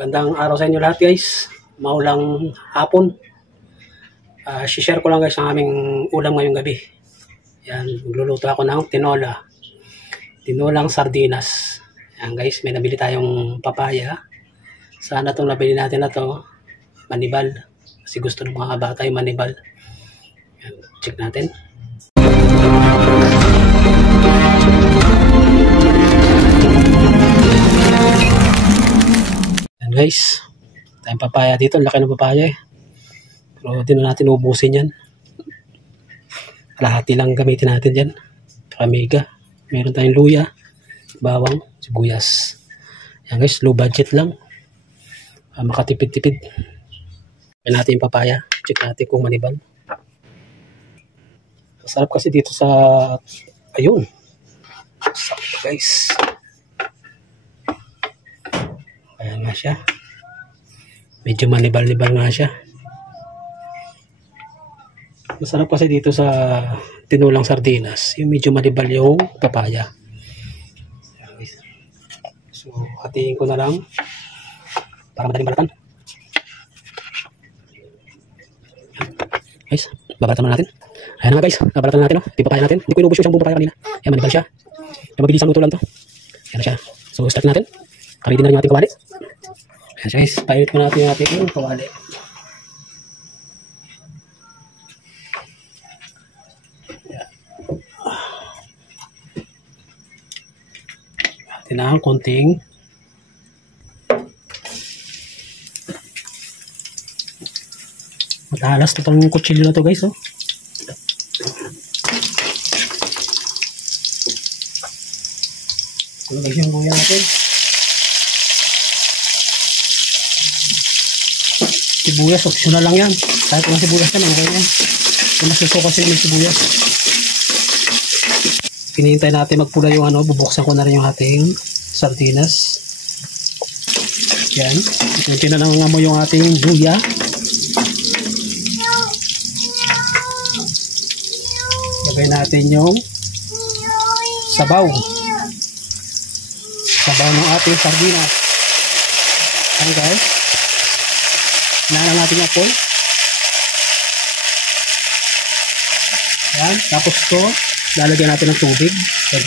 Magandang araw sa inyo lahat guys. Maulang hapon. Share ko lang guys ang aming ulam ngayong gabi. Yan, magluluto ako ng tinola. Tinolang sardinas. Yan guys, may nabili tayong papaya. Sana itong nabili natin na to manibal. Kasi gusto ng mga bata yung manibal. Yan, check natin. Yan guys, tayong papaya dito. Laki ng papaya eh. Pero di na natin ubusin yan. Kalahati lang gamitin natin dyan. Saka mega. Meron tayong luya, bawang, sibuyas. Yan guys, low budget lang. Makatipid-tipid. Kaya natin yung papaya. Check natin kung manibal. Masarap kasi dito sa ayun. Sakto guys. Ayan nga siya. Medyo manibal-nibal nga siya. Masarap kasi dito sa tinulang sardinas. Yung medyo manibal yung papaya. So, hatiin ko na lang para madaling balatan. Guys, babalatan na natin. Ayan nga guys, babalatan natin. Ito yung papaya natin. Hindi ko inubos yung isang buong papaya kanina. Ayan, manibal siya. Kaya mabilis ang luto lang to. Ayan na siya. So, start natin. Karidin na rin yung ating kawali. Ayan siya guys, painit ko natin yung ating kawali. Atin na ang konting matalas na itong kutsilyo na to guys. Oh. Ito guys yung luya natin. Sibuyas, optional lang yan. Kahit kung sibuyas naman, okay yan. Kung nasuso kasi may sibuyas. Pinihintay natin magpula yung ano, bubuksan ko na rin yung ating sardinas. Yan. Ito na lang mo yung ating luya. Lagay natin yung sabaw. Sabaw ng ating sardinas. Ayan guys. Hinahan natin yung apoy. Ayan. Tapos ito, lalagyan natin ng tubig. Ayan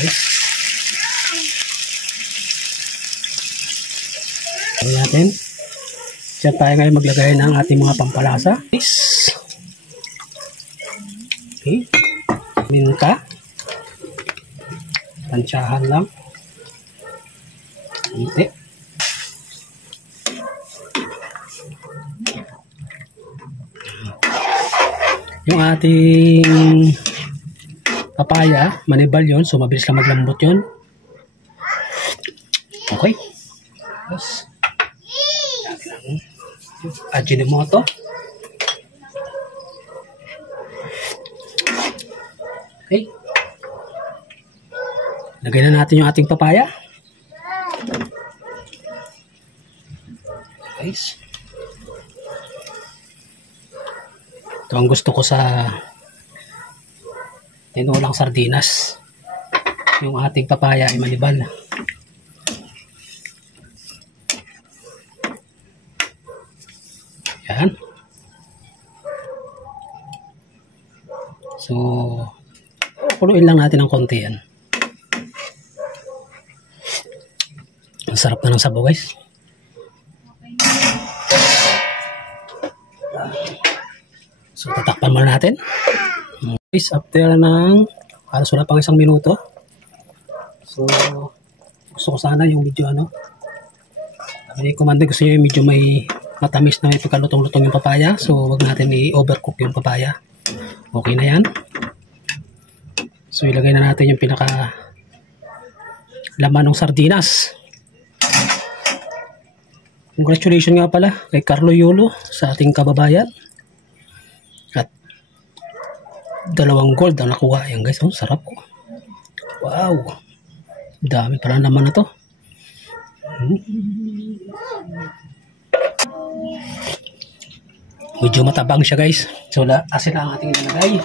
guys. Ayan natin. Diyan tayo ngayon maglagay ng ating mga pampalasa. Okay. Minta. Tansyahan lang. Kunti. Yung ating papaya, manibal yun. So, mabilis lang maglambot yun. Okay. Yes. Ajinomoto. Okay. Lagay na natin yung ating papaya. Guys. Ito ang gusto ko sa tinulang sardinas. Yung ating papaya ay manibal. Yan. So, punuin lang natin ng konti yan. Ang sarap na ng sabaw guys. So, tatakpan muna natin. Guys, after ng halos wala pang 1 minuto. So, gusto ko sana yung medyo ano. Sabi ni Commander, gusto nyo yung medyo may matamis na may pagkalutong-lutong yung papaya. So, wag natin i-overcook yung papaya. Okay na yan. So, ilagay na natin yung pinaka laman ng sardinas. Congratulations nga pala kay Carlo Yolo sa ating kababayan. At 2 gold ang nakuha. Ayan guys, oh, sarap po. Wow. Dami pala naman na to. Medyo matabang siya guys. So, asin ang ating ilalagay.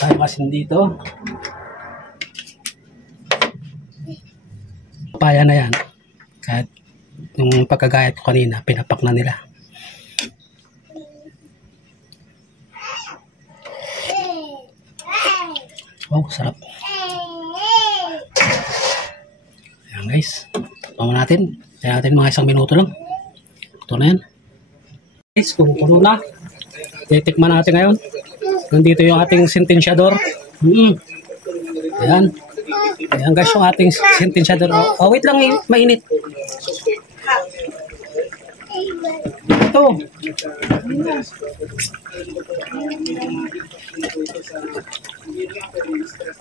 Tayo asin dito. Papaya na yan. Kahit yung pagkagayat ko kanina, pinapak na nila. Wow, sarap. Ayan guys. Takpan natin. Kaya natin mga 1 minuto lang. Ito na yan. Guys, puno na. Titikman natin ngayon. Nandito yung ating sentensyador. Ayan. Ayan guys, yung ating sentensyador. Oh, wait lang, mainit. Ito.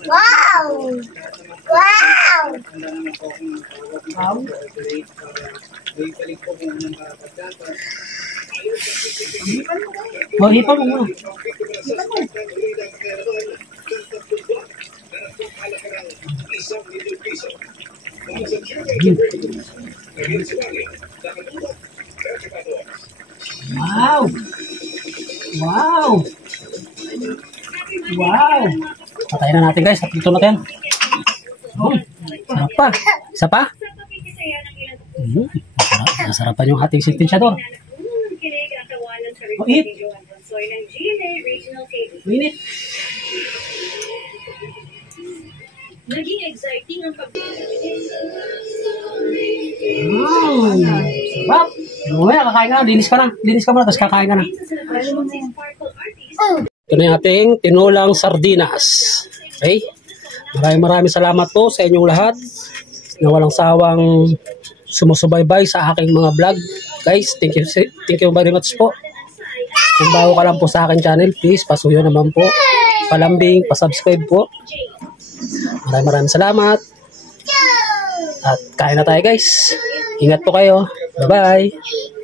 Wow! Wow! Oh, hipan mo muna. Wow! Wow! Wow! Patayin na natin guys. Ito na yan. Sarap pa. Isa pa? Nasarapan yung ating sentensyador. Oh, eat. Minute. Naging exciting ang pag- Sarap. Mamaya, kakain ka na. Linis ka na. Linis ka muna, tapos kakain ka na. Ito na yung ating tinulang sardinas. Okay? Maraming salamat po sa inyong lahat na walang sawang sumusubaybay sa aking mga vlog. Guys, thank you very much po. Kung bago ka lang po sa aking channel, please pasuyo naman po. Palambing, pasubscribe po. Maraming salamat. At kain na tayo guys. Ingat po kayo. Bye-bye.